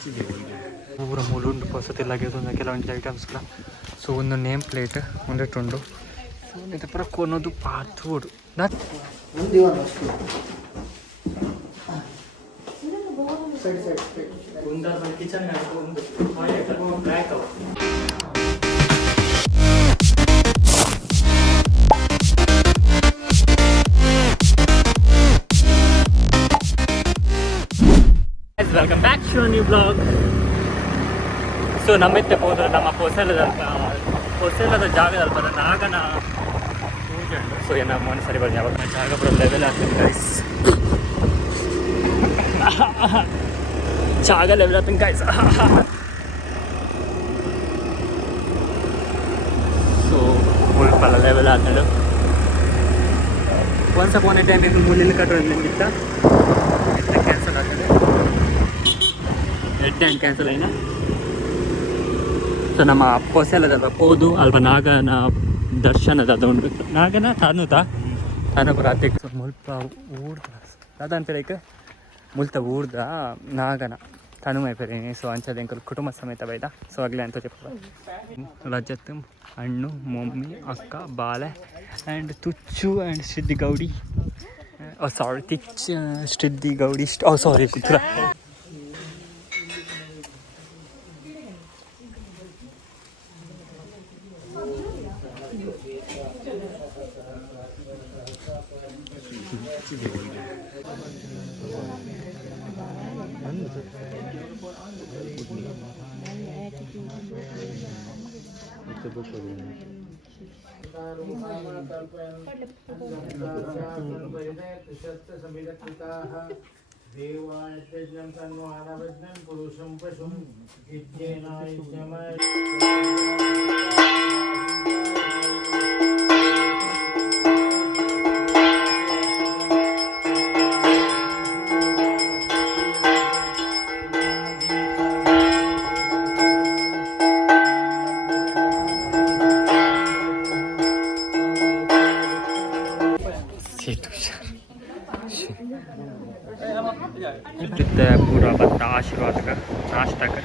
ಪೂರ ಮೂಲುಂಡು ಹೊಸತಿಲ್ಲಾಗಿ ಕೆಲವೊಂದು ಐಟಮ್ಸ್ಗಳ ಸೊ ಒಂದು ನೇಮ್ ಪ್ಲೇಟ್ ಒಂದಿಟ್ಟುಂಡು ಸೊ ಇದು ಪೂರ ಕೊನೋದು ಪಾತೋಡು kitchen welcome back to new blog. So ನಮ್ಮಿತ್ತೆ ಹೋದ್ರೆ ನಮ್ಮ ಹೊಸಲದ ಜಾಗದಲ್ಲಿ ಬರ ನಾಗನ ಪೂಜೆ ಉಂಟು. ಸೊ ಏನೋ ಮನೆ ಸರಿ ಬರೋದು ಯಾವಾಗ ಜಾಗ ಬರೋ ಲೆವೆಲ್ ಆಗ್ತದೆ ಗೈಸ್, ಜಾಗ ಲೆವೆಲ್ ಆಗ್ತೀನಿ ಗೈಸ್. ಸೊ ಮುಳ್ಪಲ್ಲ ಲೆವೆಲ್ ಆಗ್ತಾడు. ಒನ್ಸ್ ಅಪಾನ್ ಎ ಟೈಮ್ ಇದು ಮುಳ್ಳಿನ ಕಟ್ಟೋದು ನಿಂಗಿತ್ತ ಕ್ಯಾನ್ಸಲ್ ಆಗ್ತದೆ. ಎಡ್ ಆ್ಯಂಡ್ ಕ್ಯಾನ್ಸಲ್ అయినా ಸೊ ನಮ್ಮ ಹೊಸಲದ ಹೋದು ಅಲ್ಪ ನಾಗನ ದರ್ಶನದ ಅದೊಂದು ನಾಗನ ತಾನು ರಾತ್ರಿ ಮುಲ್ಪ ಊರ್ದ ಅದಾನ ಪೇರೈಕ ಮುಲ್ತ ಊರ್ದ ನಾಗನ ತನುಮೈ ಪೇರೇನೆ. ಸೊ ಅಂಚದ ಎಂಕಲು ಕುಟುಂಬ ಸಮೇತ ಬೈದ. ಸೊ ಆಗ್ಲೇ ಅಂತ చెప్ప ರಜತ್ ಅಣ್ಣು ಮಮ್ಮಿ ಅಕ್ಕ ಬಾಲೆ ಆ್ಯಂಡ್ ತುಚ್ಚು ಆ್ಯಂಡ್ ಶ್ರಿದ್ದಿ ಗೌಡಿ ಶ್ರಿದ್ದಿ ಗೌಡಿ ಸಾರಿ ಕುತ್ರ ದೇವಾಯಜ್ಞಂ ತನ್ವಾನವಜ್ಞಂ ಪುರುಷಂ ಪಶುಂ ಇಜ್ಜೇನಾಯುಜ್ಞಮಯ पूरा बंदा आशीर्वाद का नाश्ता कर.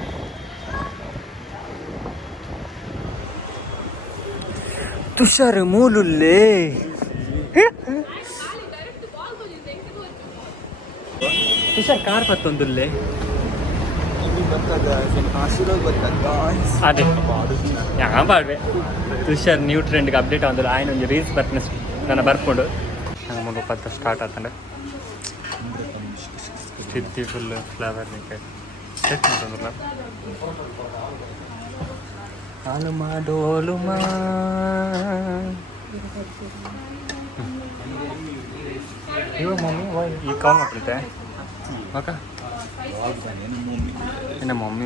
तुषार मूलुल्ले तुषार कार पत्तೊಂದುಲ್ಲೆ ಅದೇ ಯಾ ಬಾಡ್ವೆ ತುಷಾರ್ ನ್ಯೂ ಟ್ರೆಂಡ್ಗೆ ಅಪ್ಡೇಟ್ ಆಗೋದಿಲ್ಲ. ಆಯ್ನ ಒಂದು ರೀಲ್ಸ್ ಬರ್ತನೆ ನನ್ನ ಬರ್ಕೊಂಡು ನಂಗೆ ಮುಂದೆ ಪತ್ತ ಸ್ಟಾರ್ಟ್ ಆಗ್ತಂಡೆ ಸಿದ್ದಿ ಫುಲ್ ಫ್ಲೇವರ್ ನಿಂಗೆ ಸೆಟ್ ಮಾಡ್ತಂದ್ರಲ್ಲ ಹಾಲುಮಾ ಡೋಲುಮಾ ಇವ ಮಮ್ಮಿ ಈ ಕಾಲ್ ಮಾಡ್ತಿದ್ದೆ ಓಕೆ என்ன மம்மி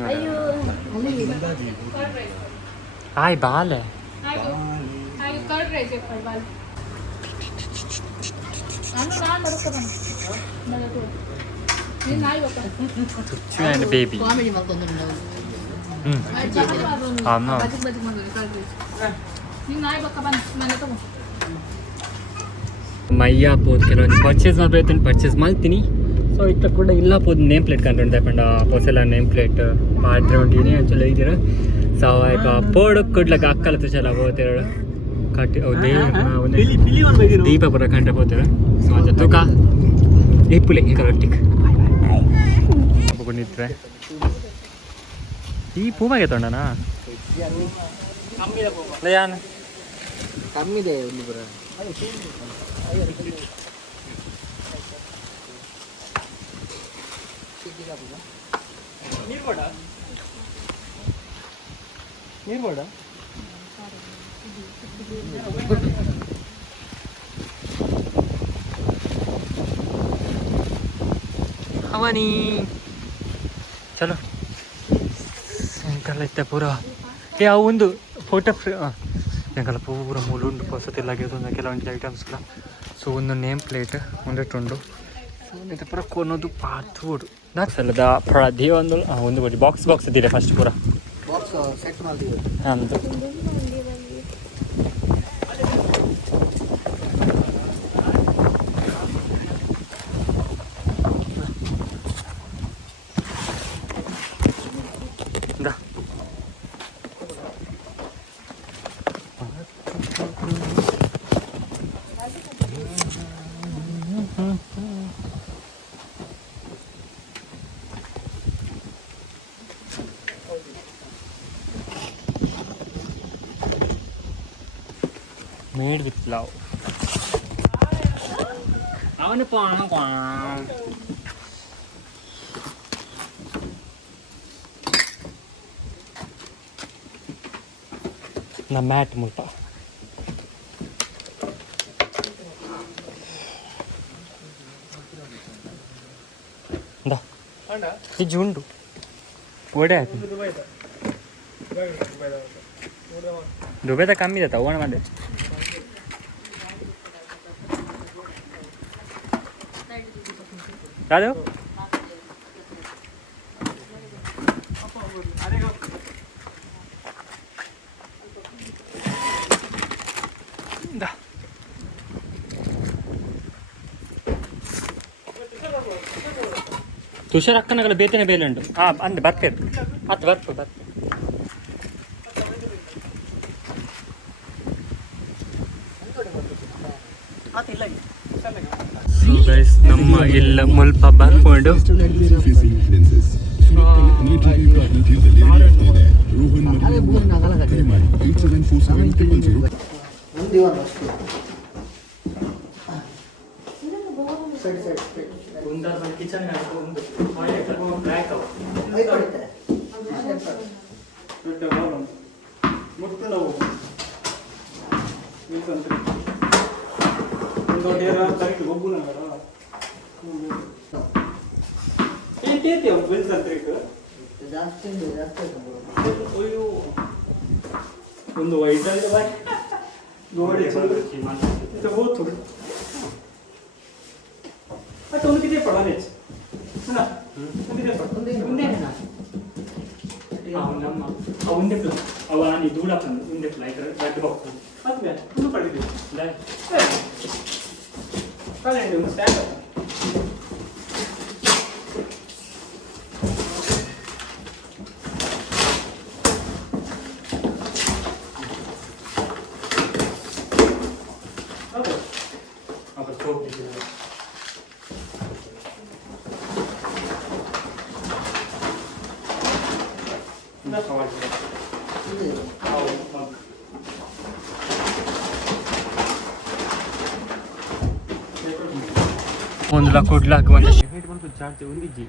ಹಾಯ್ ಬಾಲೆ ತುಚ್ಚು ಆ್ಯಂಡ್ ಬೇಬಿ ಮಯ್ಯ ಪೋದು ಕೆಲವೊಂದು ಪರ್ಚೇಸ್ ಮಾಡ್ಬೇಕು ಪರ್ಚೇಸ್ ಮಾಡ್ತೀನಿ. ಸೊ ಇತ್ತ ಕೂಡ ಇಲ್ಲ ಪೋದು ನೇಮ್ ಪ್ಲೇಟ್ ಕಂಡು ತಗೊಂಡ ಹೊಸಲ ನೇಮ್ ಪ್ಲೇಟ್ ಪಾತ್ರೆ ಉಂಟೀನಿ ಅಂಚೆಲ್ಲ ಇದ್ದೀರ ಸಾವಾಯಕ ಪೋಡು ಕೊಡ್ಲಕ್ಕ ಅಕ್ಕಲ ತುಷಲ ಹೋಗ್ತಿರೋಳು ಕಟ್ಟಿ ದೀಪ ಪುರ ಕಂಡ ಹೋಗ್ತಿರ. ಸೊ ಅಂಚ ತೂಕ ಇಪ್ಪುಲೆ ಈಗ ಒಟ್ಟಿಗೆ ನಿಂತ್ರೆ ಈ ಪೂಮಗೆ ತೊಂಡನಾ ಯಾನ್ ಕಮ್ಮಿದೆ ಒಂದು ಪುರ ನೀರು ಬೇಡ ಹವಾನಿ ಚಲೋ ಎಂಕಲ್ಲ ಇತ್ತೆ ಪೂರ ಏ ಅವು ಒಂದು ಫೋಟೋ ಎಂಕಲ್ಲ ಪೂರ ಮೂಲುಂಡು ಹೊಸತಿಲ್ಲಾಗಿ ಕೆಲವೊಂದು ಐಟಮ್ಸ್ಗಳ. ಸೊ ಒಂದು ನೇಮ್ ಪ್ಲೇಟ್ ಒಂದಿಟ್ಟುಂಡು. ಸೊ ಇದು ಪೂರ ಕೊನೋದು ಪಾತೋಡು ಸಲದ ಪ್ರದಿ ಒಂದು ಬಾಕ್ಸ್ ಇದ್ದೀರಿ ಫಸ್ಟ್ ಪೂರ ಅಂದು Made with love. ಅವನು ನಾ ಮ್ಯಾಟ್ ಮುಲ್ಪ ಇದು ಉಂಡು ಒಡೆ ಹಾಕಿ ದುಬೈದ ಕಮ್ಮಿ ಇದೆ ತಗೋಣ ಬಂದೆ ಯಾವುದು ತುಷಾರ್ ಅಕ್ಕನಗಲ ಬೇತೇನೆ ಬೇಲೆ ಉಂಟು ಅಂದೆ ಬರ್ತೇವೆ ಅದು ಬರ್ತು ಗೈಸ್ ನಮ್ಮ ಇಲ್ಲ ಮುಲ್ಪ ಬರ್ಕೊಂಡು ಕಿಚನ್ ಒಂದು ವೈಟ್ ಗೋಡೆ ಹೋತು ಅದು ಒಂದು ಕಿದೆ ಪಡನೆ ಸುನಾ ಒಂದಿದೆ ಪಡ ಒಂದೇ ನಮ್ಮ ಒಂದೇ ಪ್ಲಸ್ ಅವ ನೀ ದೂಡ ಬಂದು ಒಂದೇ ಲೈಕ್ ರೆಡ್ ಬಾಕ್ಸ್ ಅದ್ಮೇ ಒಂದು ಪಡಿದೆ ಲೈ ಕಾಲೇಂಡಿ ಒಂದು ಸ್ಟ್ಯಾಂಡ್ ಒಂದು ಲಕ್ಕ ಕೊಡ್ಲಾಕ ಒಂದು ಚಾರ್ಜ್ ಒಂದಿಜ್ಜಿ